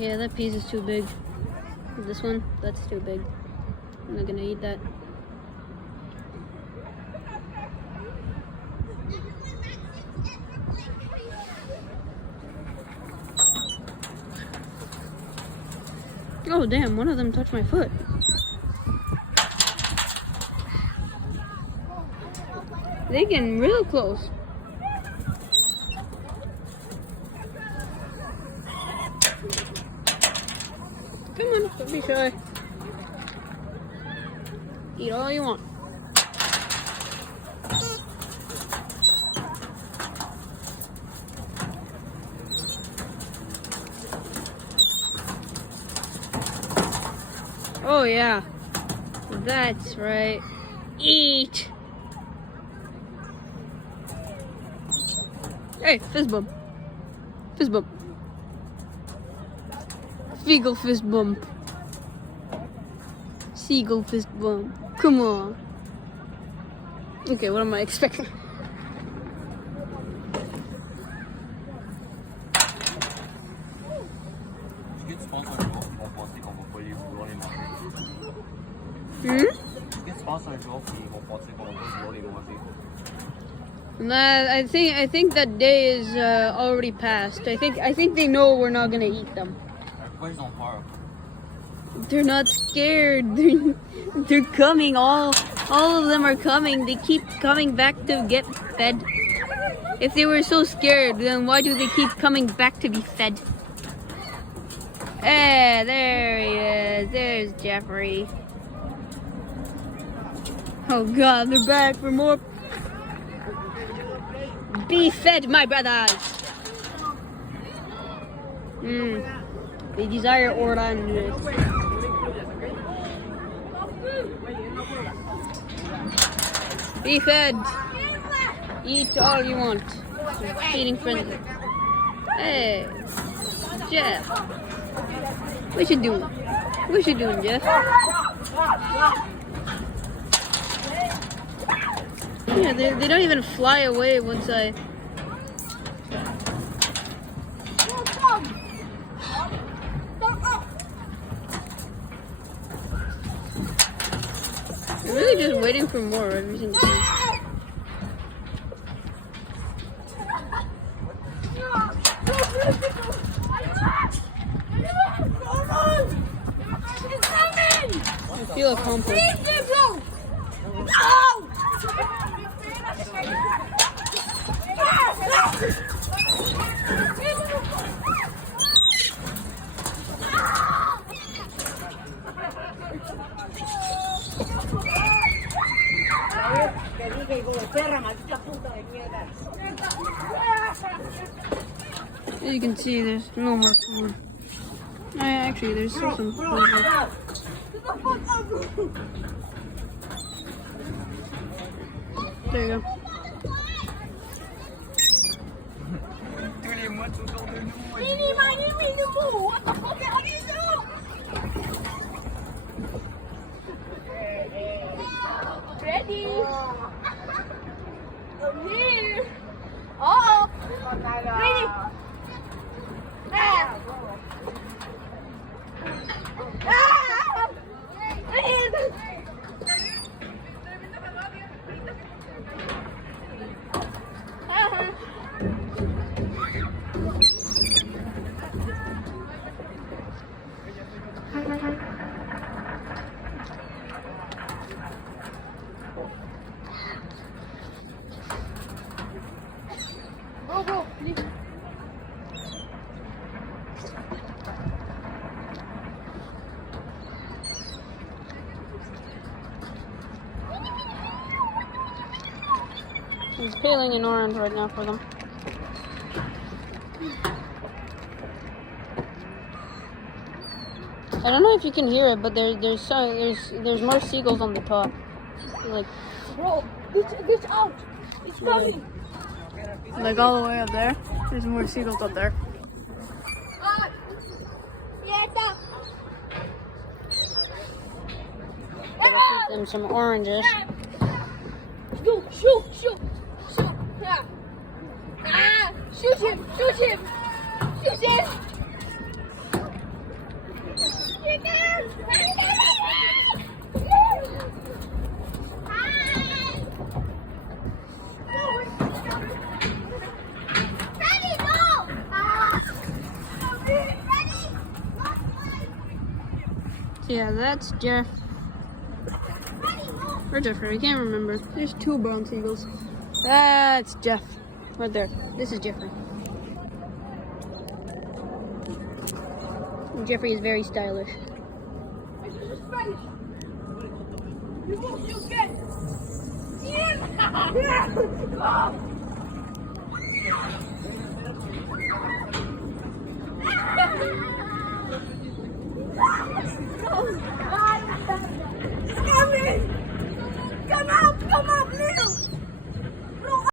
Yeah, that piece is too big. This one, that's too big. I'm not gonna eat that. Oh damn, one of them touched my foot. They getting real close. Come on, don't be shy. Eat all you want. Oh yeah, that's right. Eat. Hey, fist bump. Fist bump. Seagull fist bump. Seagull fist bump. Come on. Okay, what am I expecting? Nah, I think that day is already passed. I think they know we're not gonna eat them. They're not scared. They're coming. All of them are coming. They keep coming back to get fed. If they were so scared, then why do they keep coming back to be fed? Hey, there he is. There's Jeffrey. Oh God, they're back for more. Be fed, my brothers. They desire oranges. Be fed. Eat all you want. Feeding frenzy. Hey, Jeff. What you doing? What you doing, Jeff? Yeah, they don't even fly away once I... I'm really just waiting for more every single time. I feel accomplished. As you can see, there's no more food. Actually, there's still some food left. There you go. Ready? I'm here. Oh. Ready? Ah. Ah. Go. He's peeling an orange right now for them. I don't know if you can hear it, but there's more seagulls on the top. Like, Bro, get out! It's coming! like all the way up there. There's more seagulls up there. Gotta feed them some oranges. Shoot! Yeah. Ah! Shoot him! Yeah, that's Jeff. Or Jeffrey, I can't remember. There's two brown seagulls. That's Jeff. Right there. This is Jeffrey. And Jeffrey is very stylish.